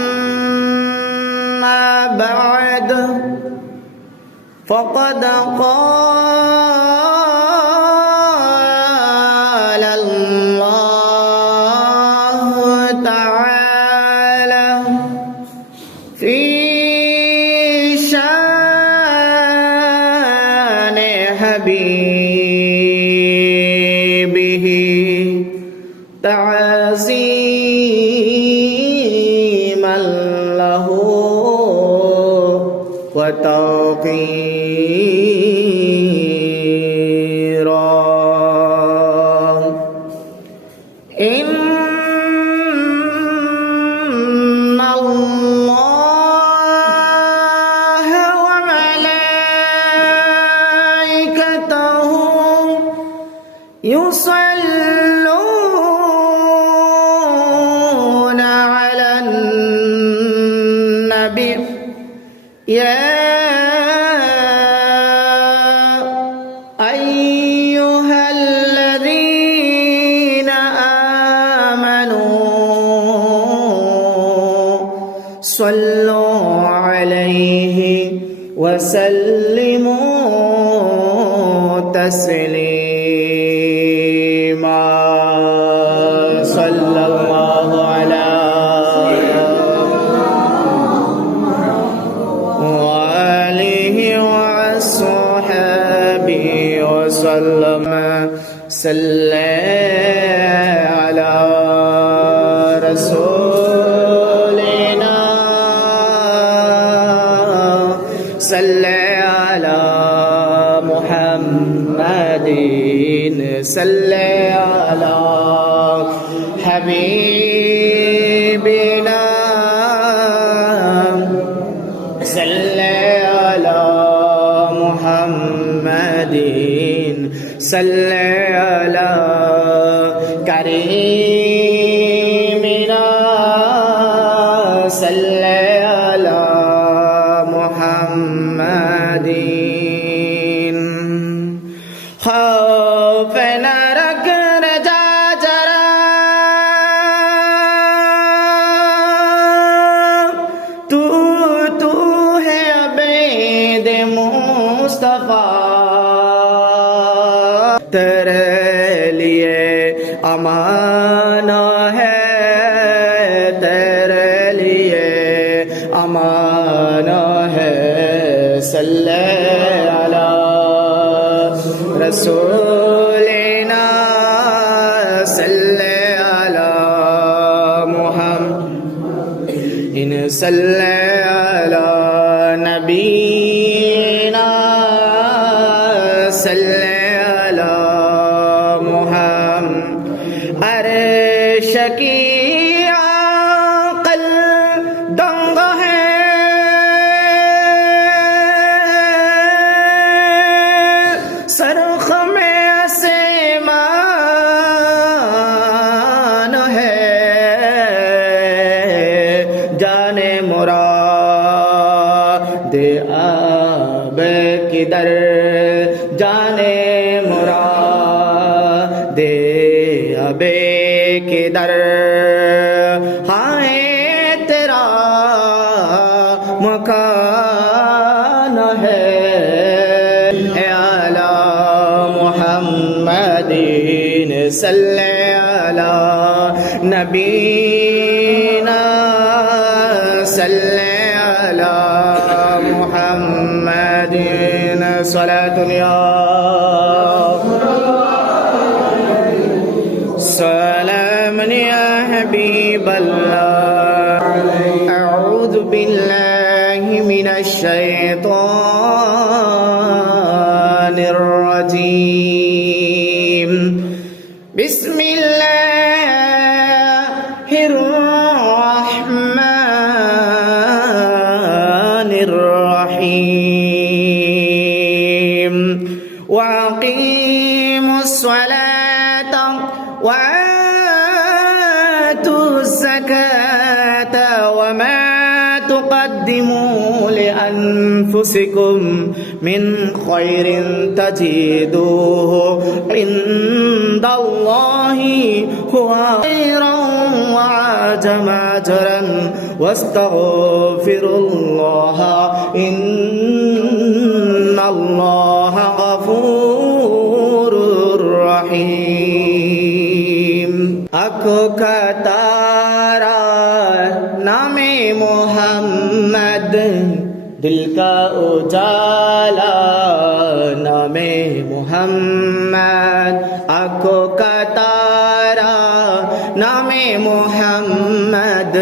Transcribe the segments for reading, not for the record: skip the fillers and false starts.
أما بعد فقد قال الله تعالى في شان حبيبه تعظيما له وتوقيرا إن الله وملائكته يصلون على النبي يا أيها الذين آمنوا صلوا عليه وسلموا تسليما صلى الله على وآله وصحبه وسلم صلى على رسولنا صلى على محمد صلى على حبيبنا صلى على محمد صلى على كريمنا صلى على محمد خوف نرك رجا جرا تو ہے عبید مصطفیٰ تیرے لیے امانہ ہے تیرے لیے امانہ ہے صلی علی رسولنا صلی علی محمد ان صلی علی نبینا صلی علی محمد عرش کی عقل دنگ ہے سرخ میں آسمان ہے جانے مراد آب کدھر جانے مراد آب کدھر ہائے تیرا مکان ہے اے اعلی محمد صلی علی نبینا صلی علی محمد صلاة یا سلام یا حبیب اللہ اعوذ باللہ من الشیطان الرجیم بسم اللہ الرحمن الرحیم وأقیموا الصلاة وآتوا الزكاة وما تقدموا لأنفسكم من خير تجدوه عند الله هو خيرا وعجم أجرا واستغفروا الله إن الله غفور رحيم आँखों का तारा नामे मोहम्मद दिल का उजाला नामे मोहम्मद आँखों का तारा नामे मोहम्मद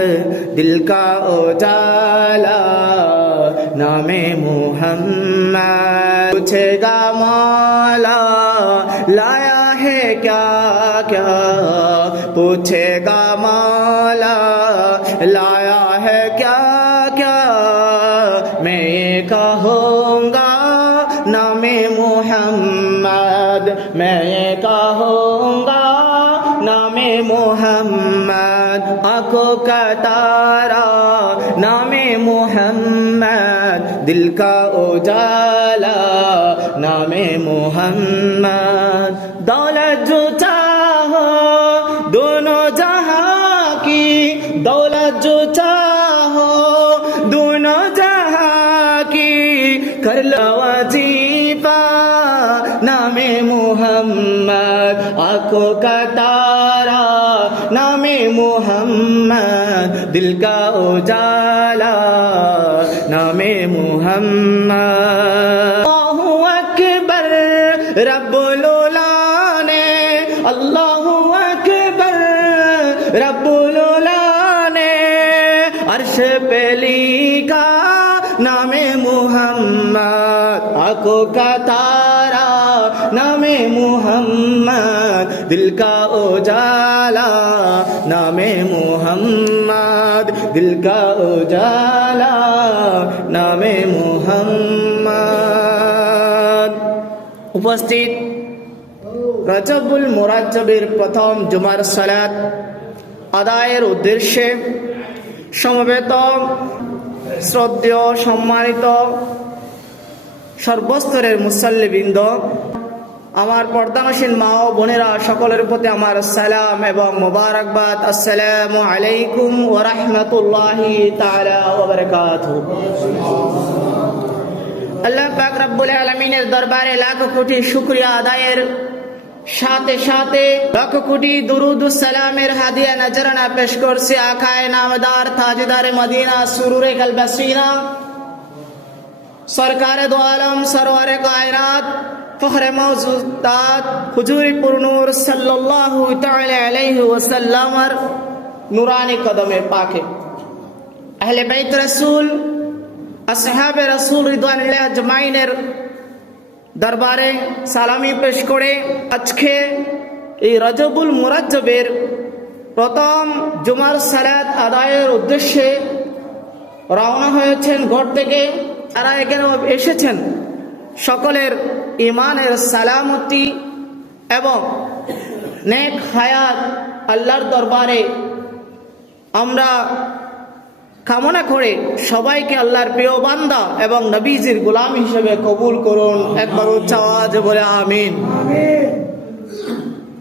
दिल का उजाला नामे मोहम्मद पूछेगा मौला लाया है क्या क्या पूछेगा मौला लाया है क्या क्या मैं ये कहूँगा नामे मोहम्मद मैं ये कहूँगा नामे मोहम्मद आँखों का तारा नामे मोहम्मद दिल का उजाला नामे मोहम्मद दौलत जो चाहो दोनों जहां की दौलत जो चाहो दोनों जहां की कर लो वजीफा नामे मोहम्मद आँखों का तारा नामे मोहम्मद दिल का उजाला नामे मोहम्मद अल्लाहु अकबर रब्बुल उलाने अल्लाहु अकबर रब्बुल उलाने अर्श पे लिखा नामे मोहम्मद आँखों का तारा नामे मोहम्मद दिल का उजाला नामे मोहम्मद दिल का उजाला नामे मोहम्मद उपस्थित রজবুল মুরাজ্জবের প্রথম জুমার সালাত আদায়ের উদ্দেশ্যে সমবেত শ্রদ্ধেয় সম্মানিত সর্বস্তরের মুসল্লিবৃন্দ আমার পর্দানশীল মা ও বোনেরা সকলের প্রতি আমার সালাম এবং মোবারকবাদ আসসালামু আলাইকুম ওয়া রাহমাতুল্লাহি তাআলা ওয়া বারাকাতুহু আল্লাহ পাক রব্বুল আলামিনের দরবারে লাখ কোটি শুকরিয়া আদায়ের সাথে সাথে লাখ কোটি দুরুদ ও সালামের হাদিয়া নজরানা পেশ করছি আকায়ে নামদার তাজদারে মদিনা সুরুরে কলবসিনা সরকারে দো আলম সরওয়ারে কায়নাত ফখরে মওজুদাত হুজুরে পুরনূর সাল্লাল্লাহু তাআলা আলাইহি ওয়াসাল্লামের নুরানি কদমে পাকে আহলে বাইত রাসূল আসহাবে রাসূল রিদওয়ানুল্লাহ আজমাইনের দরবারে সালামি পেশ করে আজকে এই রজবুল মুরাজ্জবের প্রথম জুমার সালাত আদায়ের উদ্দেশ্যে রওনা হয়েছেন ঘর থেকে যারা এখানে এসেছেন সকলের ইমানের সালামতি এবং নেক হায়াত আল্লাহর দরবারে আমরা কামনা করে সবাইকে আল্লাহর প্রিয় বান্দা এবং নবীজির গোলাম হিসেবে কবুল করুন একবার উচ্চ আওয়াজে বলে আমিন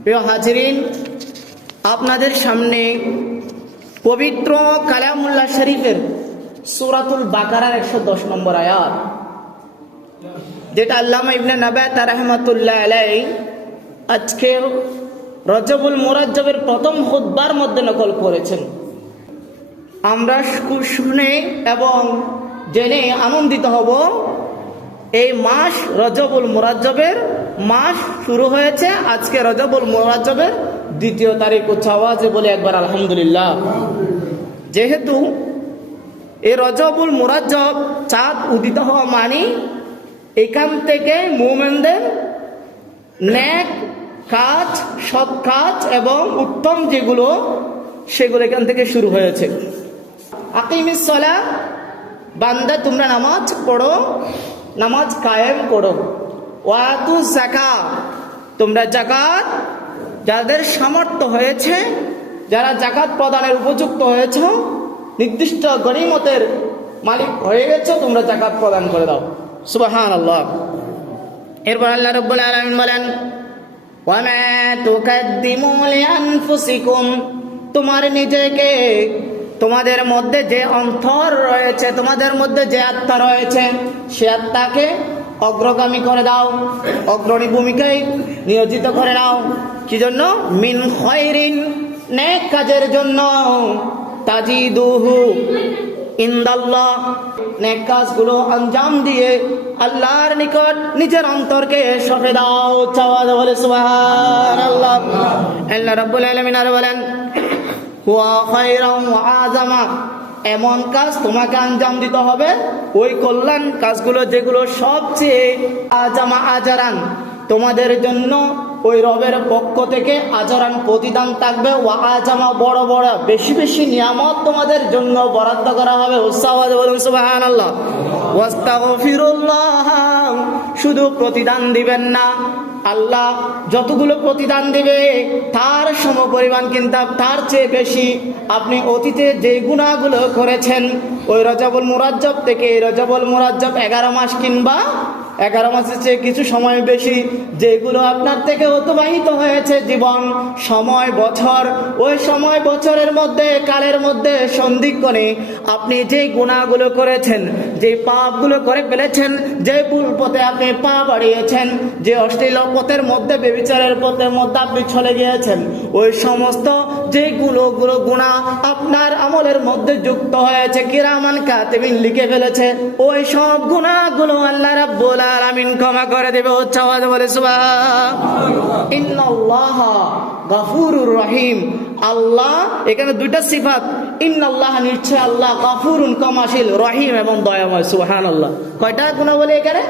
প্রিয় হাজিরিন আপনাদের সামনে পবিত্র কালামুল্লাহ শরীফের সূরাতুল বাকারার 110 নম্বর আয়াত যেটা আল্লামা ইবনে নাবাত রাহমাতুল্লাহ আলাইহি আজকে রজবুল মুরাজ্জবের প্রথম খুতবার মধ্যে নকল করেছেন আমরা শুনে এবং জেনে আনন্দিত হব এই মাস রজবুল মুরাজ্জবের মাস শুরু হয়েছে আজকে রজবুল মুরাজ্জবের 2য় তারিখ উচ্চ আওয়াজে বলে একবার আলহামদুলিল্লাহ যেহেতু এই রজবুল মুরাজ্জব চাঁদ উদিত হওয়া মানে এখান থেকে মুমিনদের নেক কাজ সৎ কাজ এবং উত্তম যেগুলো সেগুলো এখান থেকে শুরু হয়েছে আকিমিস সালাহ বান্দা তোমরা নামাজ পড়ো নামাজ কায়েম করো ওয়াতু যাকাত তোমরা যাকাত যাদের সামর্থ্য হয়েছে যারা যাকাত প্রদানের উপযুক্ত হয়েছে নির্দিষ্ট গনিমতের মালিক হয়ে গেছে তোমরা যাকাত প্রদান করে দাও সুবহানাল্লাহ এরপর আল্লাহ রাব্বুল আলামিন বলেন ওয়া মা তুকাদ্দিমু লিআনফুসিকুম তোমার নিজেকে, তোমাদের মধ্যে যে অন্তর রয়েছে, তোমাদের মধ্যে যে আত্মা রয়েছে, সে আত্মাকে অগ্রগামী করে দাও, অগ্রণী ভূমিকায় নিয়োজিত করে দাও। কি জন্য? মিন খায়রিন, নেক কাজের জন্য। তাজিদুহু ইনদাল্লাহ, নেক কাজগুলো আঞ্জাম দিয়ে আল্লাহর নিকট নিজের অন্তরকে সঁপে দাও। চাওয়া বলে সুবহানাল্লাহ। আল্লাহ রাব্বুল আলামিন আর বলেন ওয়া খায়রান ওয়া আযামা, এমন কাজ তোমাকে আঞ্জাম দিতে হবে, ওই কল্যাণ কাজগুলো যেগুলো সবচেয়ে আজামা আজারান, তোমাদের জন্য ওই রবের পক্ষ থেকে আজারান প্রতিদান থাকবে। ওয়া আজামা, বড় বড় বেশি বেশি নিয়ামত তোমাদের জন্য বরাদ্দ করা হবে। উসাওয়াদ বলুন সুবহানাল্লাহ। ওয়াস্তাগফিরুল্লাহ, শুধু প্রতিদান দিবেন না, আল্লাহ যতগুলো প্রতিদান দিবে তার সমপরিমাণ কিন্তু তার চেয়ে বেশি আপনি অতীতে যে গুনাহগুলো করেছেন ওই রজবুল মুরাজ্জব থেকে, রজবুল মুরাজ্জব 11 মাস কিংবা 11 মাসের চেয়ে কিছু সময় বেশি, যেগুলো আপনার থেকে অতিবাহিত হয়েছে জীবন, সময়, বছর, ওই সময় বছরের মধ্যে, কালের মধ্যে সন্ধিক্ষণে আপনি যে গুনাহগুলো করেছেন, যে পাপগুলো করে ফেলেছেন, যে ভুল পথে আপনি পা বাড়িয়েছেন, যে অশ্লীল পথের মধ্যে, ব্যভিচারের পথের মধ্যে আপনি চলে গিয়েছেন, ওই সমস্ত যে গুনাহ আপনার আমলের মধ্যে যুক্ত হয়েছে, কিরামান কাতিবিন লিখে ফেলেছে, ওই সব গুনাহগুলো আল্লাহ রাব্বুল আলামিন ক্ষমা করে দেবে। উচ্চাওয়াজ বলে সুবহানাল্লাহ। ইন্নাল্লাহা গফুরুর রহিম, আল্লাহ এখানে দুইটা সিফাত, ইন্নাল্লাহ নিশ্চয় আল্লাহ, গফুরুন ক্ষমাশীল, রহিম এবং দয়াময়। সুবহানাল্লাহ। কয়টা গুনাহ বলে এখানে?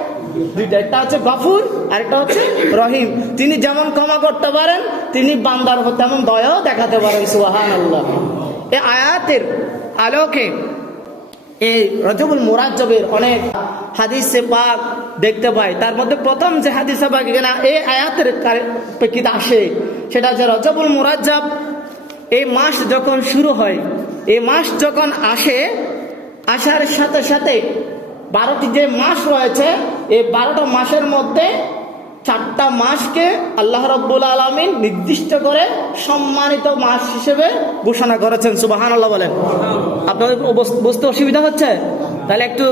দুইটা, একটা হচ্ছে গফুর আর একটা হচ্ছে রহিম। তিনি যেমন ক্ষমা করতে পারেন, তিনি বান্দার তেমন দয়াও দেখাতে পারেন। সুবহানাল্লাহ। এই আয়াতের আলোকে এই রজবুল মুরাজ্জবের অনেক হাদিসে পাক দেখতে পাই। তার মধ্যে প্রথম যে হাদিসে পাক এখানে এই আয়াতের প্রেক্ষিতে আসে, সেটা হচ্ছে রজবুল মুরাজ্জব, এই মাস যখন শুরু হয়, এই মাস যখন আসে, আসার সাথে সাথে 12টি যে মাস রয়েছে, এই 12টা মাসের মধ্যে 4টা মাসকে আল্লাহ রাব্বুল আলামিন নির্দিষ্ট করে সম্মানিত মাস হিসেবে ঘোষণা করেছেন। সুবহানাল্লাহ বলেন। আপনাদের বুঝতে অসুবিধা হচ্ছে? তাহলে একটু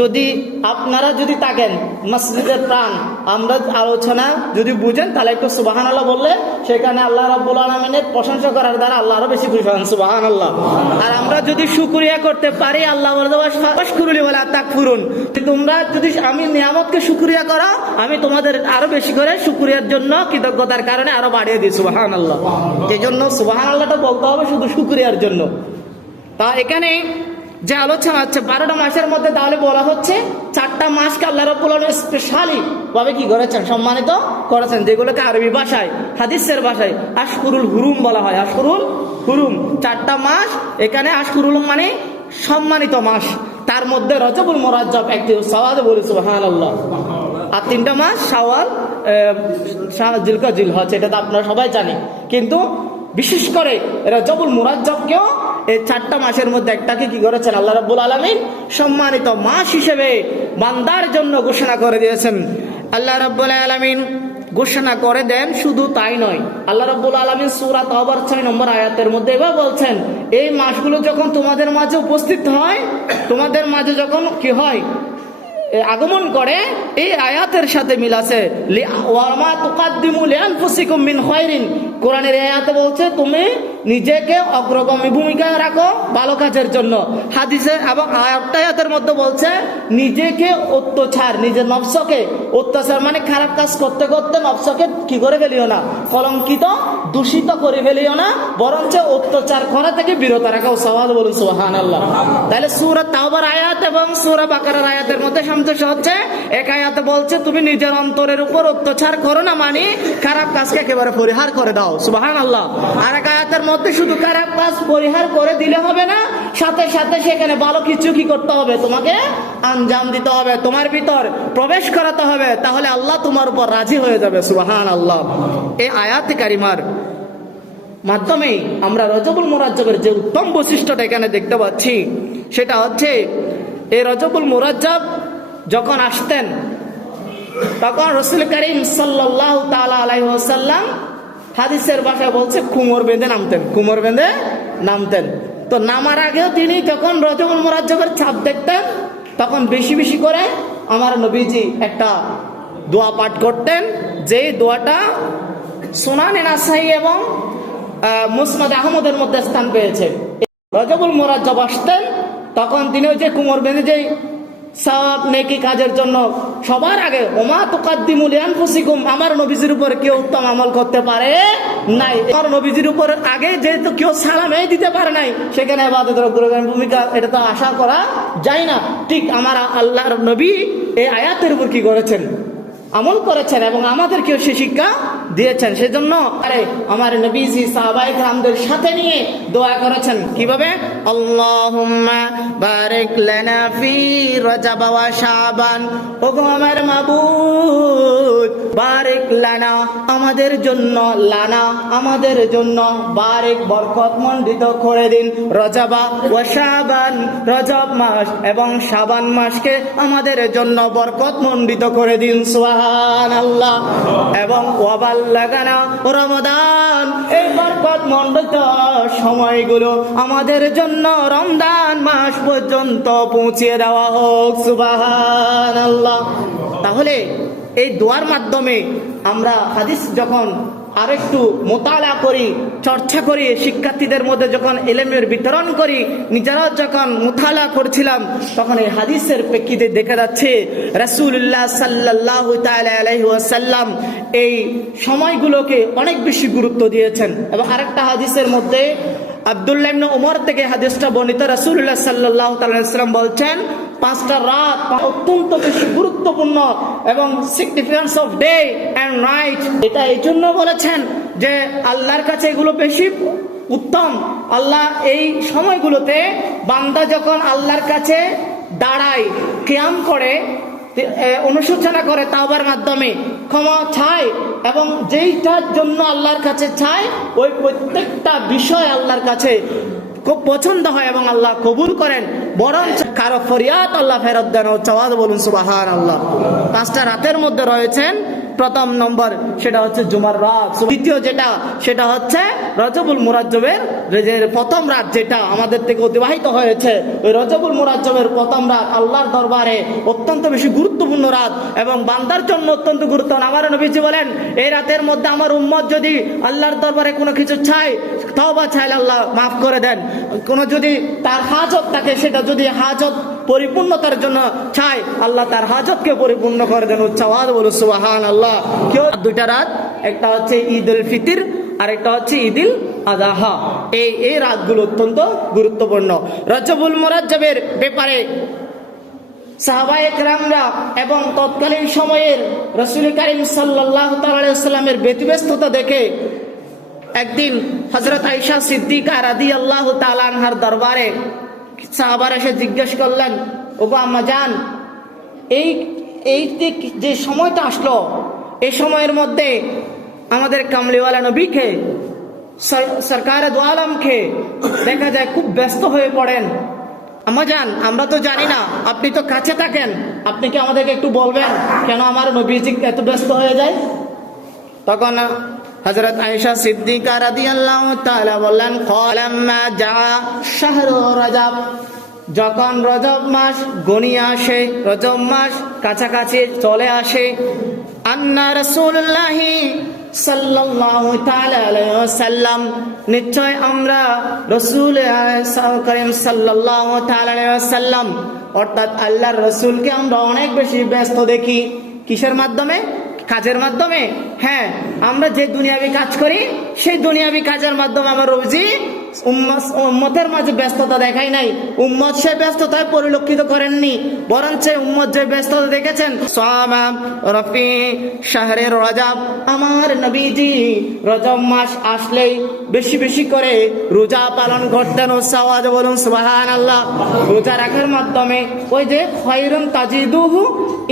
যদি আপনারা যদি থাকেন মসজিদের প্রাণ, আমরা আলোচনা যদি বুঝেন তাহলে একটু সুবহানাল্লাহ বললে সেখানে আল্লাহ রাব্বুল আলামিনের প্রশংসা করার দ্বারা আল্লাহ আরো বেশি খুশি হন। সুবহানাল্লাহ। আর আমরা যদি শুকরিয়া করতে পারি, আল্লাহ বলে ওয়াশকুরুলি ওয়ালা তাকফুরুন, তোমরা যদি আমি নিয়ামতকে শুকরিয়া করো, আমি তোমাদের আরো বেশি করে শুকরিয়ার জন্য, কৃতজ্ঞতার কারণে আরো বাড়িয়ে দিই। সুবহানাল্লাহ। এই জন্য সুবহানাল্লাহটা বলতে হবে শুধু শুকরিয়ার জন্য। তা এখানে যে আলোচনা হচ্ছে 12টা মাসের মধ্যে, তাহলে বলা হচ্ছে 4টা মাসকে আল্লাহ রাব্বুল আলামিন স্পেশালি ভাবে কি করেছেন? সম্মানিত করেছেন, যেগুলোকে আরবি ভাষায়, হাদিসের ভাষায় আশহুরুল হুরুম বলা হয়। আশহুরুল হুরুম 4টা মাস, এখানে আশহুরুল মানে সম্মানিত মাস, তার মধ্যে রজবুল মুরাজ্জব একটি। সাওয়াদ বলি সুবহানাল্লাহ। আর 3টা মাস শাওয়াল, জিলকাদ, জিলহজ, এটা তো আপনারা সবাই জানেন, কিন্তু বিশেষ করে রজবুল মুরাজ্জবকেও এই 4টা মাসের মধ্যে একটাকে কি করেছেন আল্লাহ রাব্বুল আলামিন সম্মানিত মাস হিসেবে বান্দার জন্য ঘোষণা করে দিয়েছেন। আল্লাহ রাব্বুল আলামিন ঘোষণা করে দেন, শুধু তাই নয়, আল্লাহ রাব্বুল আলামিন সূরা তাওবার 6 নম্বর আয়াতের মধ্যে এবার বলছেন, এই মাসগুলো যখন তোমাদের মাঝে উপস্থিত হয়, তোমাদের মাঝে যখন কি হয়, আগমন করে, এই আয়াতের সাথে মিল আছে। ওয়ামা তুকাদ্দিমু লিআনফুসিকুম মিন খায়রিন, কোরআনের আয়াতে বলছে তুমি নিজেকে অগ্রগামী ভূমিকায় রাখো ভালো কাজের জন্য। হাদিসে এবং আয়াতের মধ্যে বলছে নিজেকে অত্যাচার, নিজের নফসকে অত্যাচার মানে খারাপ কাজ করতে করতে নফসকে কি করে ফেলিও না, কলঙ্কিত, দূষিত করে ফেলিও না, বরঞ্চ অত্যাচার করা থেকে বিরত রাখো। সওয়াল বলুন সুবহানাল্লাহ। তাহলে সূরা তাওবার আয়াত এবং সূরা বাকারার আয়াতের মধ্যে সামঞ্জস্য হচ্ছে। এক আয়াতে বলছে তুমি নিজের অন্তরের উপর অত্যাচার করো না, মানে খারাপ কাজকে একেবারে পরিহার করে দাও। সুবহানাল্লাহ। আর এক আয়াতের মধ্যে শুধু খারাপ কাজ পরিহার করে দিলে হবে না, সাথে সাথে সেখানে ভালো কিছু কি করতে হবে, তোমাকে আঞ্জাম দিতে হবে, তোমার ভিতর প্রবেশ করাতে হবে, তাহলে আল্লাহ তোমার উপর রাজি হয়ে যাবে। সুবহানাল্লাহ। এই আয়াতে কারিমার মাধ্যমে আমরা রজবুল মুরাজ্জবের যে উত্তম বৈশিষ্ট্যটা এখানে দেখতে পাচ্ছি, সেটা হচ্ছে এই রজবুল মুরাজ্জব যখন আসতেন তখন রাসূল করিম সাল্লাল্লাহু তাআলা আলাইহি ওয়াসাল্লাম হাদিসের ভাষায় বলছে কুমোর বেঁধে নামতেন, কুমোর বেঁধে নামতেন। তো নামার আগেও তিনি যখন রজবুল মুরাজ্জবের ছাপ দেখতেন তখন বেশি বেশি করে আমার নবীজি একটা দোয়া পাঠ করতেন, যে দোয়াটা সুনানে নাসাই এবং মুসনাদ আহমদের মধ্যে স্থান পেয়েছে। রজবুল মুরাজ্জব আসতেন তখন তিনি ওই যে কুমোর বেঁধে যেই সওয়াব নেকি কাজের জন্য সবার আগে ওমা তুকাদ্দিমু লিআনফুসিকুম, আমার নবীজির উপর কেউ উত্তম আমল করতে পারে নাই। আমার নবীজির উপর আগে যেহেতু কেউ সালামই দিতে পারে নাই, সেখানে ইবাদতের অগ্রগামী ভূমিকা এটা তো আশা করা যায় না। ঠিক আমার আল্লাহর নবী এই আয়াতের উপর কি করেছেন, আমল করেছেন এবং আমাদেরকেও সে শিক্ষা দিয়েছেন। সেজন্য আমার নবীজি সাহাবায়ে কেরামদের সাথে নিয়ে দোয়া করেছেন কিভাবে, আল্লাহুম্মা বারিক লানা ফি রজব ওয়া শাবান, ওগো আমার মাবুদ বারিক লানা, আমাদের জন্য, লানা আমাদের জন্য, বারিক বরকত মণ্ডিত করে দিন, রজবা ওয়া শাবান রজব মাস এবং শাবান মাসকে আমাদের জন্য বরকত মণ্ডিত করে দিন, সুবহানাল্লাহ। এবং ওয়াবাল্লাগানা রমাদান, এই বরকত মণ্ডিত সময়গুলো আমাদের জন্য রমজান মাস পর্যন্ত পৌঁছিয়ে দেওয়া হোক, সুবহানাল্লাহ। তাহলে এই দোয়ার মাধ্যমে আমরা হাদিস যখন আরেকটু মোতালা করি, চর্চা করি, শিক্ষার্থীদের মধ্যে যখন ইলমের বিতরণ করি, নিজেরা যখন মুতালা করছিলাম তখন এই হাদিসের প্রেক্ষিতে দেখা যাচ্ছে রাসূলুল্লাহ সাল্লাল্লাহু তাআলা আলাইহি ওয়াসাল্লাম এই সময়গুলোকে অনেক বেশি গুরুত্ব দিয়েছেন। এবং আরেকটা হাদিসের মধ্যে আব্দুল্লাহ ইবনে উমর থেকে হাদিসটা বর্ণিত, রাসূলুল্লাহ সাল্লাল্লাহু তাআলা আলাইহি ওয়াসাল্লাম বলছেন 5টা রাত অত্যন্ত বেশি গুরুত্বপূর্ণ এবং significance of day and night, এটা এই জন্য বলেছেন যে আল্লাহর কাছে এগুলো বেশি উত্তম। আল্লাহ এই সময়গুলোতে বান্দা যখন আল্লাহর কাছে দাঁড়ায়, কিয়াম করে, অনুশোচনা করে, তাওবার মাধ্যমে ক্ষমা চায় এবং যেইটার জন্য আল্লাহর কাছে চায় ওই প্রত্যেকটা বিষয় আল্লাহর কাছে খুব পছন্দ হয় এবং আল্লাহ কবুল করেন, বরং কারো ফরিয়াদ আল্লাহ ফেরত দেন। চাওয়াজ বলুন সুবহানাল্লাহ। 5টা রাতের মধ্যে রয়েছেন প্রথম নম্বর সেটা হচ্ছে জুমার রাত, দ্বিতীয় যেটা সেটা হচ্ছে রজবুল মুরাজ্জবের প্রথম রাত, যেটা আমাদের থেকে অতিবাহিত হয়েছে। ওই রজবুল মুরাজ্জবের প্রথম রাত আল্লাহর দরবারে অত্যন্ত বেশি গুরুত্বপূর্ণ রাত এবং বান্দার জন্য অত্যন্ত গুরুত্বপূর্ণ। আমার নবীজি বলেন এই রাতের মধ্যে আমার উম্মত যদি আল্লাহর দরবারে কোনো কিছু চায়, তওবা চাইলে আল্লাহ মাফ করে দেন। কোনো যদি তার হাজত থাকে, সেটা যদি হাজত পরিপূর্ণতার জন্য চায়, আল্লাহ তার হাজতকে পরিপূর্ণ করে দেন। উচ্চাওয়াজ বলো সুবহানাল্লাহ। কেউ 2টা রাত, একটা হচ্ছে ঈদ উল ফিতর আর একটা হচ্ছে ঈদুল আযহা, এই রাতগুলো অত্যন্ত গুরুত্বপূর্ণ। রজবুল মুরাজ্জবের ব্যাপারে সাহাবায়ে কেরামরা এবং তৎকালীন সময়ের রাসূল কারীম সাল্লাল্লাহু তাআলা আলাইহি ওয়াসাল্লামের ব্যতিব্যস্ততা দেখে একদিন হযরত আয়েশা সিদ্দিকা রাদিয়াল্লাহু তাআলা আনহার দরবারে সাহাবারা এসে জিজ্ঞেস করলেন, ওগো আম্মা জান, এই যে সময়টা আসলো, এই সময়ের মধ্যে আমাদের কামলিওয়ালা নবীকে, সরকারে দু আলমকে দেখা যায় খুব ব্যস্ত হয়ে পড়েন। আম্মা জান, আমরা তো জানি না, আপনি তো কাছে থাকেন, আপনি কি আমাদেরকে একটু বলবেন কেন আমার নবীজি এত ব্যস্ত হয়ে যায়? তখন হযরত আয়েশা সিদ্দিকা রাদিয়াল্লাহু তাআলা বললেন, ফালাম্মা জা শাহরু রজব, যখন রজব মাস গনিয়ে আসে, রজব মাস কাছাকাছি চলে আসে, আন্না রাসূলুল্লাহ সাল্লাল্লাহু তাআলা আলাইহি ওয়াসাল্লাম, নিশ্চয় আমরা রাসূল কারীম সাল্লাল্লাহু তাআলা আলাইহি ওয়াসাল্লাম অর্থাৎ আল্লাহর রাসূলকে আমরা অনেক বেশি ব্যস্ত দেখি। কিসের মাধ্যমে? কাজের মাধ্যমে। হ্যাঁ, আমরা যে দুনিয়াবি কাজ করি সেই দুনিয়াবি কাজের মাধ্যমে আমার রোজি উম্মতের মাঝে ব্যস্ততা দেখাই নাই। উম্মত সে ব্যস্ততায় পরিলক্ষিত করেননি, বরঞ্চ উম্মত যে ব্যস্ততা দেখেছেন সামা রফি শাহরে রজব, আমার নবীজি রজব মাস আসলেই বেশি বেশি করে রোজা পালন করতেন। ও সাওয়াজ বলুন সুবহানাল্লাহ। রোজা রাখার মাধ্যমে ওই যে খায়রুন তাজিদুহু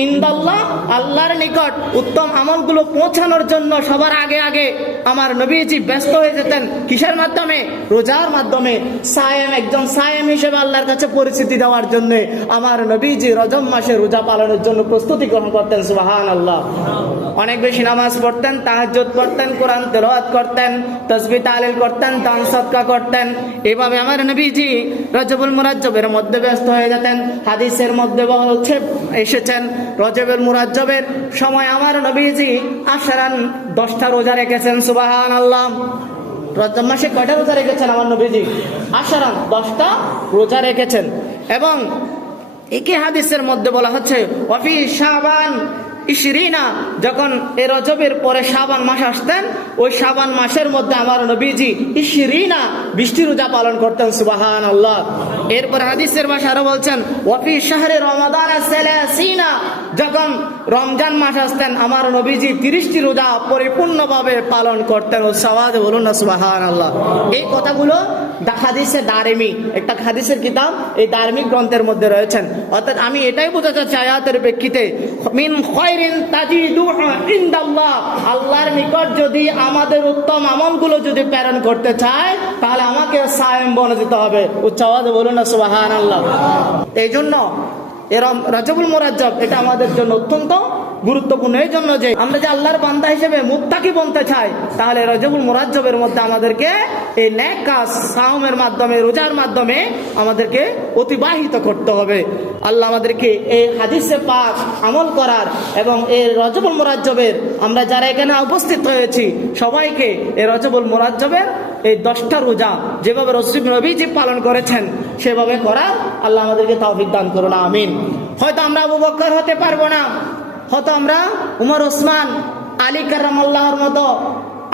ইনদাল্লাহ, আল্লাহর নিকট উত্তম আমলগুলো পৌঁছানোর জন্য সবার আগে আমার নবীজি ব্যস্ত হয়ে যেতেন কিসের মাধ্যমে? রোজার মাধ্যমে। সায়েম, একজন সায়েম হিসেবে আল্লাহর কাছে পরিচিতি দেওয়ার জন্য আমার নবীজি রজব মাসে রোজা পালনের জন্য প্রস্তুতি গ্রহণ করতেন। সুবহানাল্লাহ। অনেক বেশি নামাজ পড়তেন, তাহাজ্জুদ পড়তেন, কোরআন তেলাওয়াত করতেন, তাসবিহ তাহলিল করতেন, দান সদকা করতেন। এভাবে আমার নবীজি রজবুল মুরাজ্জবের মধ্যে ব্যস্ত হয়ে যেতেন। হাদিসের মধ্যে এসেছেন রজবুল মুরাজ্জবের সময় আমার নবীজি আশরান 10টা রোজা রেখেছেন। সুবহানাল্লাহ। রজব মাসে কয়টা রোজা রেখেছেন আমার নবীজি? আশরান 10টা রোজা রেখেছেন। এবং একই হাদিসের মধ্যে বলা হচ্ছে ওয়াফি শাবান ইশরিনা, যখন এই রজবের পরে শাবান মাস আসতেন, ওই শাবান মাসের মধ্যে আমার নবীজি ইশরিনা 20টি রোজা পালন করতেন। সুবহানাল্লাহ। এরপর হাদিসের ভাষা আরো বলছেন ওয়াফি শাহরে রমাদান সালাসিনা, যখন রমজান মাস আসতেন আমার নবীজি 30টি রোজা পরিপূর্ণভাবে পালন করতেন। সওয়াজ বলুন না সুবহানাল্লাহ। এই কথাগুলো হাদিসে দারিমি, একটা হাদিসের কিতাব, এই দারিমি গ্রন্থের মধ্যে রয়েছেন। অর্থাৎ আমি এটাই বোঝাতে চাই আয়াতের প্রেক্ষিতে মিন খায়রিন তাজিদুহু ইনদাল্লাহ, আল্লাহর নিকট যদি আমাদের উত্তম আমলগুলো যদি প্রেরণ করতে চায় তাহলে আমাকে সায়েম বনে দিতে হবে। উচ্চ আওয়াজে বলুন না সুবহানাল্লাহ। এই জন্য এরম রজবুল মুরাজ্জব এটা আমাদের জন্য অত্যন্ত গুরুত্বপূর্ণ। এই জন্য যে আমরা যে আল্লাহর বান্দা হিসেবে মুত্তাকি বনতে চাই, তাহলে রজবুল মুরাজ্জবের মধ্যে আমাদেরকে এই নেক কাজ সাওমের মাধ্যমে, রোজার মাধ্যমে আমাদেরকে অতিবাহিত করতে হবে। আল্লাহ আমাদেরকে এই হাদিসে পাক আমল করার এবং এই রজবুল মুরাজ্জবের আমরা যারা এখানে উপস্থিত হয়েছি সবাইকে এই রজবুল মুরাজ্জবের এই 10টা রোজা যেভাবে রাসূল নবীজি পালন করেছেন সেভাবে করার আল্লাহ আমাদেরকে তৌফিক দান করুন। আমিন। হয়তো আমরা আবু বকর হতে পারবো না, হয়তো আমরা উমর, ওসমান, আলী কারামাল্লাহর মতো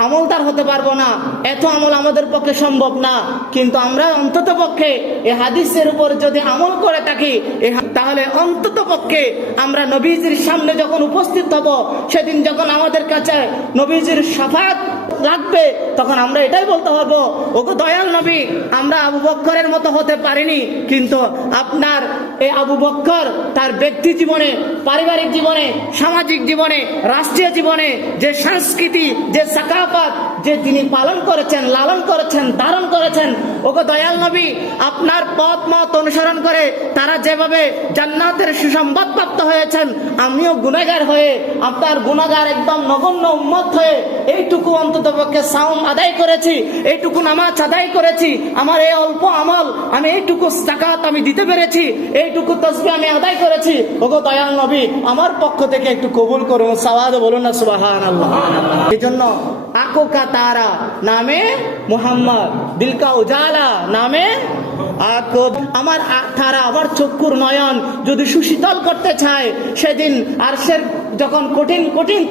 আমলদার হতে পারবো না, এত আমল আমাদের পক্ষে সম্ভব না, কিন্তু আমরা অন্তত পক্ষে এই হাদিসের উপর যদি আমল করে থাকি তাহলে অন্তত পক্ষে আমরা নবীজির সামনে যখন উপস্থিত হব, সেদিন যখন আমাদের কাছে নবীজির শাফাত লাগবে, তখন আমরা এটাই বলতে হবো, ওগো দয়াল নবী, আমরা আবু বকরের মতো হতে পারিনি, কিন্তু আপনার এই আবু বকর তার ব্যক্তি জীবনে, পারিবারিক জীবনে, সামাজিক জীবনে, রাষ্ট্রীয় জীবনে যে সংস্কৃতি, যে সাকাফাত যে তিনি পালন করেছেন, লালন করেছেন, ধারণ করেছেন, ওগো দয়াল নবী, আপনার পথ মত অনুসরণ করে তারা যেভাবে জান্নাতের সুসংবাদ প্রাপ্ত হয়েছেন, আমিও গুনাহগার হয়ে আপনার গুনাহগার একদম নগণ্য উম্মত হয়ে এইটুকু অন্তত পক্ষে সাওম আদায় করেছি, এইটুকু নামাজ আদায় করেছি, আমার এই অল্প আমল, আমি এইটুকু যাকাত আমি দিতে পেরেছি, এইটুকু তাসবিহ আমি আদায় করেছি, ওগো দয়াল নবী আমার পক্ষ থেকে একটু কবুল করুন। সাওয়াজ বলুন না সুবহানাল্লাহ। এই জন্য आंखों का तारा नामे मोहम्मद, दिल का उजाला नामे आंखों, আমার তারা, আমার চক্ষুর নয়ন যদি সুশীতল করতে চায়, সেদিন আরশের যখন কঠিন কঠিন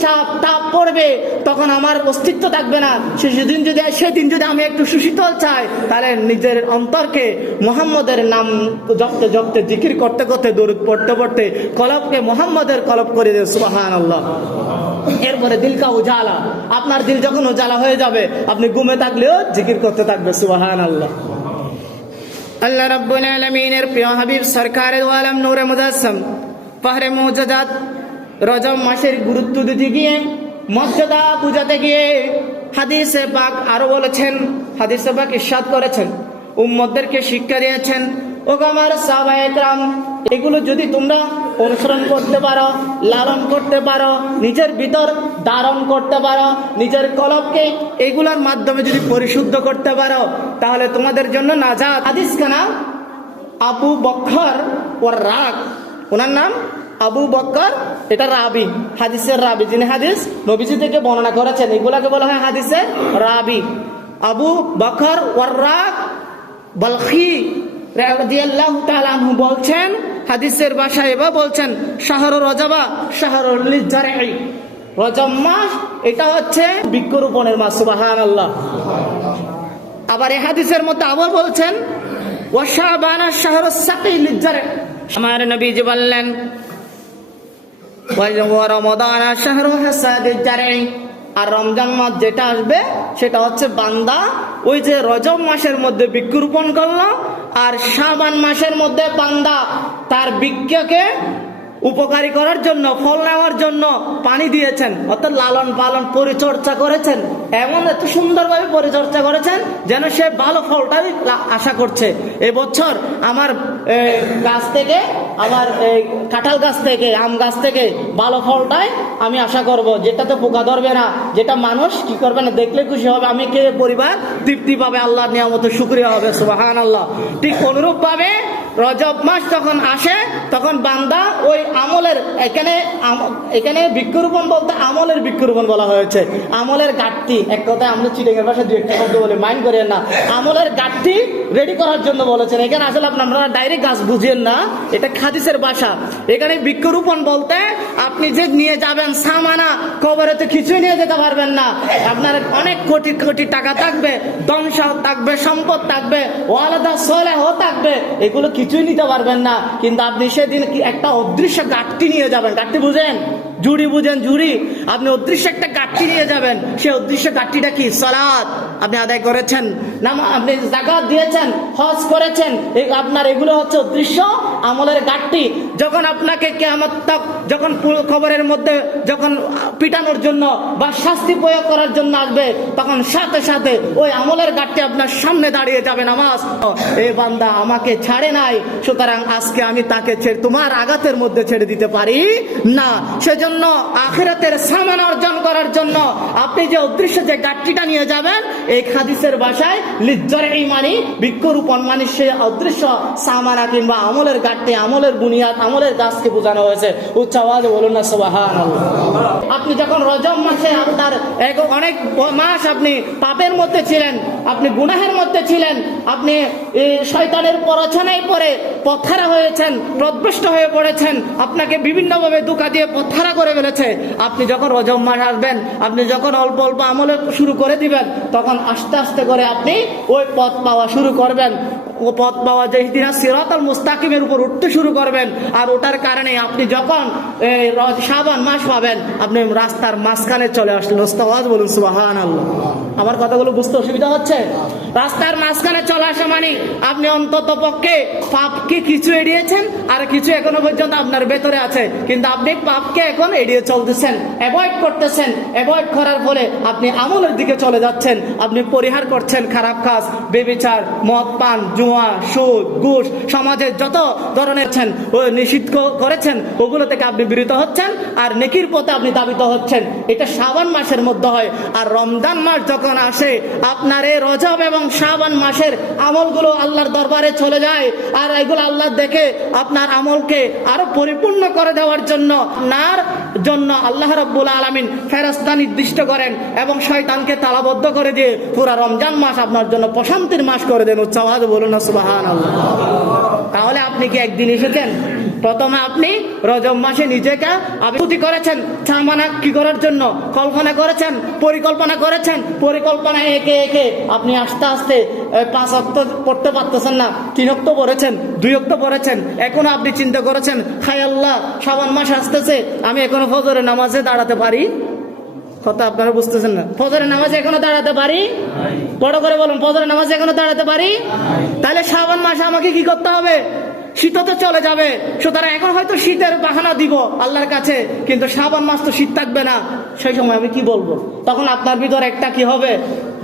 তাপ পড়বে তখন আমার অস্তিত্ব থাকবে না। সেদিন যদি আমি একটু সুশীতল চাই, তাহলে নিজের অন্তরকে মুহাম্মদের নাম জপতে জপতে, জিকির করতে করতে, দরুদ পড়তে পড়তে কলবকে মুহাম্মদের কলব করে দেয়। সুবহানাল্লাহ। এরপরে দিল কা উজালা, আপনার দিল যখন উজালা হয়ে যাবে, আপনি ঘুমে থাকলেও জিকির করতে থাকবে। সুবহানাল্লাহ। আল্লাহ রাব্বুল আলামিনের প্রিয় হাবিব সরকারে দু আলম নূরে মুজাসসাম ফাহরে মুজাদাত রজব মাসের গুরুত্ব দিতে গিয়ে, মর্যাদা বুঝাতে গিয়ে হাদিসে পাক আরো বলেছেন, হাদিসে পাক ইরশাদ করেছেন, উম্মতদেরকে শিক্ষা দিয়েছেন, ও আমার সাহাবায়ে কেরাম, এগুলো যদি তোমরা অনুসরণ করতে পারো, লালন করতে পারো, নিজের ভিতর ধারণ করতে পারো, নিজের কলবকে এগুলোর মাধ্যমে যদি পরিশুদ্ধ করতে পারো, তাহলে তোমাদের জন্য নাজাত। হাদিস কানা আবু বকর ওর রাগ, ওনার নাম আবু বকর, এটা রাবি, হাদিসের রাবি, যিনি হাদিস নবীজি থেকে বর্ণনা করেছেন, এগুলাকে বলা হয় হাদিসের রাবি। আবু বকর ওর রাগ বলখি রাদিয়াল্লাহু তাআলা আনহু বলছেন, হাদিসের ভাষায় এবার বলছেন, শাহরুর রজবা শাহরুল লিজারঈ, রজব মাস এটা হচ্ছে বৃক্ষরোপণের মাস। সুবহানাল্লাহ। আবার এই হাদিসের মধ্যে আবার বলছেন, ওয়া শাবান শাহরুস সাকি লিজারঈ, আমার নবীজি বললেন, ওয়া রমাদান শাহরু হাসাদিজ জারঈ, আর রমজান মাস যেটা আসবে সেটা হচ্ছে বান্দা ওই যে রজব মাসের মধ্যে বৃক্ষরোপণ করলো, আর শাবান মাসের মধ্যে বান্দা তার বৃক্ষকে উপকারী করার জন্য, ফল নেওয়ার জন্য পানি দিয়েছেন, অর্থাৎ লালন পালন পরিচর্যা করেছেন, এমন এত সুন্দরভাবে পরিচর্যা করেছেন যেন সে ভালো ফলটাই আশা করছে। এবছর আমার গাছ থেকে, আমার কাঁঠাল গাছ থেকে, আম গাছ থেকে ভালো ফলটাই আমি আশা করব, যেটাতে পোকা ধরবে না, যেটা মানুষ কি করবে না, দেখলে খুশি হবে, আমি কে পরিবার তৃপ্তি পাবে, আল্লাহর নিয়ামতের শুকরিয়া হবে, সুবহানাল্লাহ। ঠিক অনুরূপ ভাবে রজব মাস যখন আসে তখন বান্দা ওই আমলের, এখানে বৃক্ষরোপণ বলতে আমলের বৃক্ষরোপণ বলা হয়েছে। আমলের ঘাটতি, এক কথায় আমরা চিটাঙ্গের ভাষায় দুই একটা শব্দ বলে মাইন্ড করেন না, আমলের ঘাটতি রেডি করার জন্য বলেছেন। এখানে আসলে আপনারা ডাইরেক্ট গাছ বুঝিয়েন না, এটা হাদিসের ভাষা। এখানে বৃক্ষরোপণ বলতে আপনি যে নিয়ে যাবেন সামানা, কবরে তো কিছুই নিয়ে যেতে পারবেন না, আপনার অনেক কোটি কোটি টাকা থাকবে, ধন থাকবে, সম্পদ থাকবে, ওয়ালাদা সলেহ থাকবে, এগুলো কিছুই নিতে পারবেন না, কিন্তু আপনি সেদিন একটা অদৃশ্য গাঠটি নিয়ে যাবেন। গাঠটি বুঝেন? জুড়ি বুঝেন? জুড়ি। আপনি অদৃশ্য একটা গাঠটি নিয়ে যাবেন, সেই অদৃশ্য গাঠটিটা কি? সালাত আপনি আদায় করেছেন, আপনি যাকাত দিয়েছেন, হজ করেছেন, আপনার এগুলো হচ্ছে অদৃশ্য আমলের গাঠটি। যখন আপনাকে কিয়ামত তক, যখন কবরের মধ্যে যখন পিটানোর জন্য বা শাস্তি প্রয়োগ করার জন্য আসবে, তখন সাথে সাথে ওই আমলের গাঠটি আপনার সামনে দাঁড়িয়ে যাবে, নামাজ, এই বান্দা আমাকে ছাড়ে নাই, সুতরাং আজকে আমি তাকে তোমার আঘাতের মধ্যে ছেড়ে দিতে পারি না। সেজন্য আখিরাতের সামান অর্জন করার জন্য আপনি যে অদৃশ্য যে গাঠটিটা নিয়ে যাবেন, এই হাদিসের ভাষায় লিজ্জরে ইমানি, বৃক্ষরোপণ মানে সে অদৃশ্য সামানা কিংবা আমলের গাঠটি, আমলের বুনিয়াদ, আমলের গাছকে বোঝানো হয়েছে। উচ্চ আওয়াজে বলুন না সুবহানাল্লাহ। আপনি যখন রজব মাসে আপনার অনেক মাস আপনি পাপের মধ্যে ছিলেন, আপনি গুনাহের মধ্যে ছিলেন, আপনি শয়তানের প্ররোচনায় পড়ে পথহারা হয়েছেন, পথভ্রষ্ট হয়ে পড়েছেন, আপনাকে বিভিন্নভাবে ধোঁকা দিয়ে পথহারা করে ফেলেছে। আপনি যখন রজব মাস আসবেন, আপনি যখন অল্প অল্প আমলে শুরু করে দিবেন, তখন আস্তে আস্তে করে আপনি ওই পথ পাওয়া শুরু করবেন। ও পথ পাওয়া যে সিরাতাল মুস্তাকিমের উপর উঠতে শুরু করবেন, আর ওটার কারণে আপনি যখন শাবান মাস পাবেন, আপনি রাস্তার মাঝখানে চলে আসলেন। ওস্তাদ বলুন সুবহানাল্লাহ। আমার কথাগুলো বুঝতে অসুবিধা হচ্ছে? রাস্তার মাঝখানে চলে আসা মানে আপনি অন্তত পক্ষে পাপকে কিছু এড়িয়েছেন, আর কিছু এখনো পর্যন্ত আপনার ভেতরে আছে, কিন্তু আপনি পাপকে এখন এড়িয়ে চলতেছেন, অ্যাভয়েড করতেছেন। অ্যাভয়েড করার ফলে আপনি আমলের দিকে চলে যাচ্ছেন, আপনি পরিহার করছেন খারাপ কাজ, বেবিচার, মদ পান, জুয়া, সুদ, ঘুষ, সমাজের যত ধরনের নিষিদ্ধ করেছেন ওগুলো থেকে আপনি বিরত হচ্ছেন, আর নেকির পথে আপনি দাবিত হচ্ছেন। এটা শাবান মাসের মধ্যে হয়। আর রমজান মাস যখন আসে, আপনার এই রজব এবং শাবান মাসের আমলগুলো আল্লাহর দরবারে চলে যায়, আর এগুলো আল্লাহ দেখে আপনার আমলকে আরো পরিপূর্ণ করে দেওয়ার জন্য আপনার জন্য আল্লাহ রাব্বুল আলামিন ফেরেশতা নির্দিষ্ট করেন এবং শয়তানকে তালাবদ্ধ করে দিয়ে পুরা রমজান মাস আপনার জন্য প্রশান্তির মাস করে দেন। উচ্চাওয়াজ বলুন না সুবহানাল্লাহ। তাহলে আপনি কি একদিন এসেছেন? প্রথমে আপনি রজব মাসে নিজেকে আবিষ্কৃতি করেছেন, সামানা কি করার জন্য কল্পনা করেছেন, পরিকল্পনা করেছেন। পরিকল্পনা একে একে আপনি আস্তে আস্তে 5 ওয়াক্ত পড়তে পারতেছেন না, 3 ওয়াক্ত পড়েছেন, 2 ওয়াক্ত পড়েছেন। এখনো আপনি চিন্তা করেছেন, হায় আল্লাহ শাবান মাস আসতেছে, আমি এখনো ফজরের নামাজে দাঁড়াতে পারি? কথা আপনারা বুঝতেছেন না। ফজরের নামাজে এখনো দাঁড়াতে পারি? বড় করে বলুন, ফজরের নামাজে এখনো দাঁড়াতে পারি? তাহলে শাবান মাসে আমাকে কি করতে হবে? শীত তো চলে যাবে, সুতরাং এখন হয়তো শীতের বাহানা দিব আল্লাহর কাছে, কিন্তু শাবান মাস তো শীত থাকবে না। সেই সময় আমি কি বলবো? তখন আপনার ভিতর একটা কি হবে?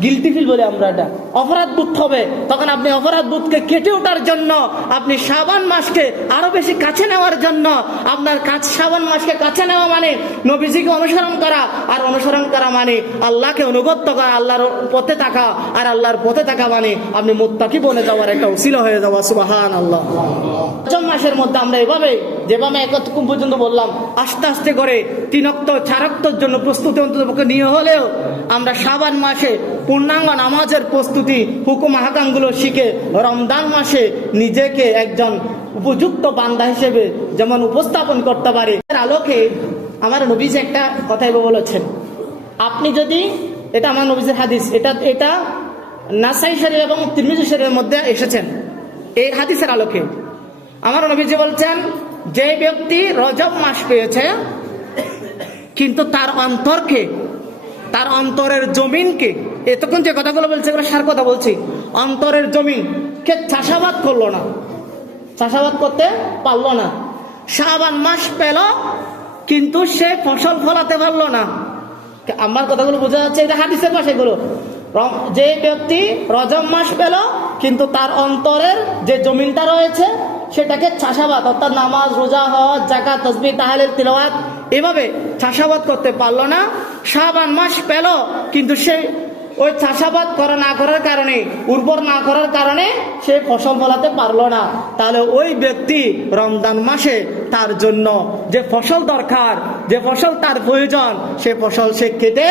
গিলটি ফিল বলে আমরা, এটা অপরাধ বোধ হবে। তখন আপনি অপরাধ বোধকে কেটে ওঠার জন্য, আপনি শাবান মাসকে আরো বেশি কাছে নেওয়ার জন্য, আপনার শাবান মাসকে কাছে নেওয়া মানে নবীজিকে অনুসরণ করা, আর অনুসরণ করা মানে আল্লাহকে অনুগত করা, আল্লাহর পথে থাকা, আর আল্লাহর পথে থাকা মানে আপনি মুত্তাকি বনে যাওয়ার একটা উসিলা হয়ে যাওয়া। সুবহানাল্লাহ। রজব মাসের মধ্যে আমরা এভাবে যেভাবে এতক্ষণ পর্যন্ত বললাম, আস্তে আস্তে করে 3 ওয়াক্ত 4 ওয়াক্তের জন্য প্রস্তুতি অন্ততপক্ষে নিয়ে হলেও আমরা শাবান মাসে পূর্ণাঙ্গ নামাজের প্রস্তুতি, হুকুম আহকামগুলো শিখে রমজান মাসে নিজেকে একজন উপযুক্ত বান্দা হিসেবে যেমন উপস্থাপন করতে পারে। এর আলোকে আমার নবীজি একটা কথাই বলেছেন, আপনি যদি, এটা আমার নবীজির হাদিস, এটা নাসাই শরীফ এবং তিরমিজি শরীফের মধ্যে এসেছেন। এই হাদিসের আলোকে আমার নবীজি বলছেন, যে ব্যক্তি রজব মাস পেয়েছে কিন্তু তার অন্তরকে, তার অন্তরের জমিনকে, এতক্ষণ যে কথাগুলো বলছে এগুলো সার কথা বলছি, অন্তরের জমিন কে চাষাবাদ করলো না, চাষাবাদ করতে পারলো না, শাবান মাস পেল কিন্তু সে ফসল ফলাতে পারলো না। আমার কথাগুলো বোঝা যাচ্ছে? এটা হাদিসের পাশে গুলো। যে ব্যক্তি রজব মাস পেল কিন্তু তার অন্তরের যে জমিনটা রয়েছে সেটাকে চাষাবাদ, অর্থাৎ নামাজ, রোজা, হজ, যাকাত, তাসবিহ, তাহলিল, তিলাওয়াত এভাবে চাষাবাদ করতে পারলো না। শাবান মাস পেল কিন্তু সে ওই চাষাবাদ করা না করার কারণে, উর্বর না করার কারণে সে ফসল ফলাতে পারলো না। তাহলে ওই ব্যক্তি রমজান মাসে তার জন্য যে ফসল দরকার, যে ফসল তার প্রয়োজন, সে ফসল সে কেটে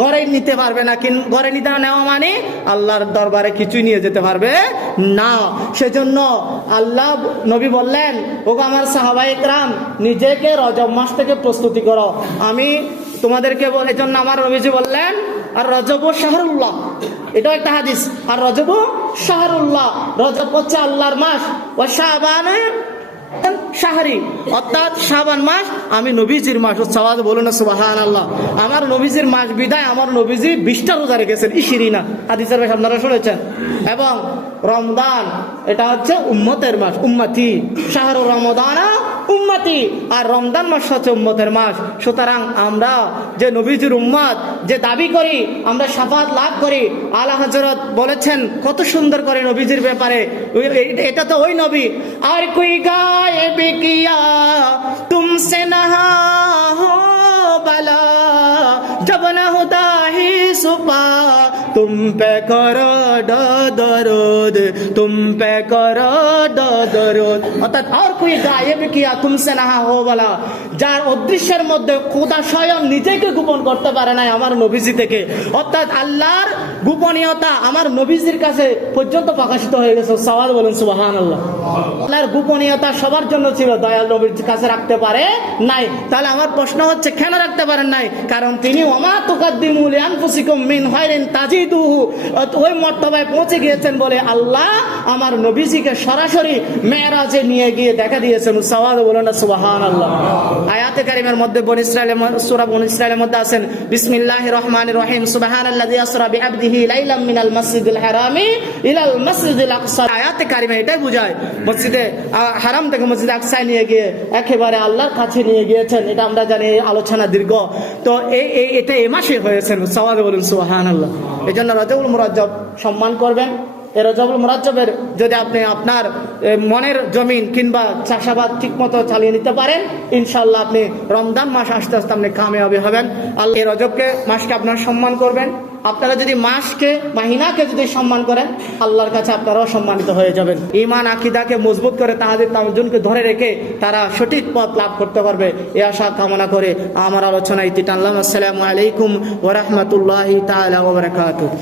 ঘরে নিতে পারবে না। ঘরে নিতে নেওয়া মানে আল্লাহর দরবারে কিছুই নিয়ে যেতে পারবে না। সেজন্য আল্লাহ নবী বললেন, ওগো আমার সাহাবায়ে কেরাম, নিজেকে রজব মাস থেকে প্রস্তুতি করো। আমি তোমাদেরকে এজন্য আমার নবীজি বললেন, আর রজব শাহরুল্লাহ, এটাও একটা হাদিস। আর রজব শাহরুল্লাহ, রজব হচ্ছে আল্লাহর মাস। ও শাবান শাহরি, অর্থাৎ শাবান মাস আমি নবীজির মাস। সওয়াজ বলুন সুবহানাল্লাহ। আমার নবীজির মাস বিদায় আমার নবীজি 20টা রোজা রেখেছেন, ইশরিনা, হাদিসের ভাষা আপনারা শুনেছেন। এবং রমজান এটা হচ্ছে উম্মতের মাস, উম্মতি, শাহরু রমাদানা উম্মতি, আর রমজান মাস হচ্ছে উম্মতের মাস। সুতরাং আমরা যে নবীজির উম্মত যে দাবি করি, আমরা শাফাত লাভ করি। আলা হযরত বলেছেন কত সুন্দর করে নবীজির ব্যাপারে, এটা তো ওই নবী। আর কোই গায়েব কিয়া তুমসে নহা হো বালা, জব না হোতা হি সুপা তুম পে করো দরদ, তুম পে করো দরদ। অর্থাৎ আর কোই গায়েব কিয়া তুমসে নাহা হো বালা, যার অদৃশ্যের মধ্যে খোদা স্বয়ং নিজেকে গোপন করতে পারে নাই আমার নবীজি থেকে। অর্থাৎ আল্লাহর গোপনীয়তা আমার নবীজির কাছে পর্যন্ত প্রকাশিত হয়ে গেছে। সওয়াল বলেন সুবহানাল্লাহ। আল্লাহর গোপনীয়তা সবার জন্য ছিল, দয়াল নবীর কাছে রাখতে পারে নাই। তাহলে আমার প্রশ্ন হচ্ছে, কেন রাখতে পারেন নাই? কারণ তিনি ওমা তুকাদ্দিমু লিআনফুসিকুম মিন খায়রিন তাজিদুহু, ওই মর্তবায় পৌঁছে গিয়েছেন বলে আল্লাহ আমার নবীজিকে সরাসরি মেরাজে নিয়ে গিয়ে দেখা দিয়েছেন। সওয়াল বলেন সুবহানাল্লাহ। আয়াতে কারিমের মধ্যে বনী ইসরাইলের সূরা বনী ইসরাইলের মধ্যে আছেন, বিসমিল্লাহির রহমানির রহিম, সুবহানাল্লাযী আসরা বিআবদিহি লাইলাম মিনাল মাসজিদিল হারামি ইলাল মাসজিদিল আকসা। আয়াতে কারিমে এটাই বোঝায় মসজিদে হারাম থেকে মসজিদে আকসায় নিয়ে গিয়ে একেবারে আল্লাহর কাছে নিয়ে গিয়েছেন। এটা আমরা জানি, আলোচনা দীর্ঘ। তো এটা এই মাসে হয়েছেন। সওয়াল বলেন সুবহানাল্লাহ। এই জন্য রজবুল মুরাজ্জব সম্মান করবেন। এই রজবুল মুরাজ্জবের যদি আপনি আপনার মনের জমিন কিংবা চাষাবাদ ঠিক মতো চালিয়ে নিতে পারেন, ইনশাল্লাহ আপনি রমজান মাস আস্তে আস্তে আপনি কামিয়াবি হবেন। আল্লাহ এই রজবকে মাসকে আপনারা সম্মান করবেন। আপনারা যদি মাসকে মাহিনাকে যদি সম্মান করেন, আল্লাহর কাছে আপনারাও সম্মানিত হয়ে যাবেন। ঈমান আকীদাকে মজবুত করে তাহাদের তাওজুনকে ধরে রেখে তারা সঠিক পথ লাভ করতে পারবে, এই আশা কামনা করে আমার আলোচনা ইতি টানলাম। আসসালামু আলাইকুম ওয়া রাহমাতুল্লাহি তাআলা ওয়া বারাকাতুহু।